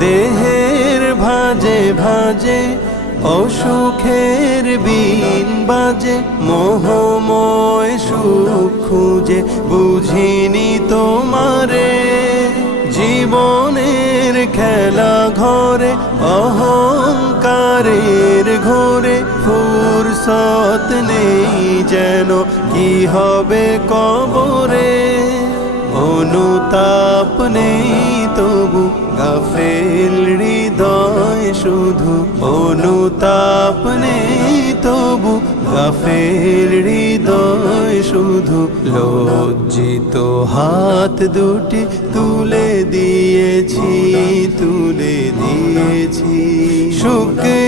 দেহের ভাজে ভাজে অসুখের বিন বাজে, মোহময় সুখ খুঁজে বুঝিনি তোমারে। জীবনের খেলা ঘরে অহংকারের ঘোরে ফুরসত নেই যেন কি হবে কবরে। অনুতাপ নেই তবু গাফেল হৃদয় শুধু, অনুতাপ নেই তবু গাফেল হৃদয় শুধু। লজ্জিত হাত দুটি তুলে দিয়েছি, তুলে দিয়েছি। শুকরিয়া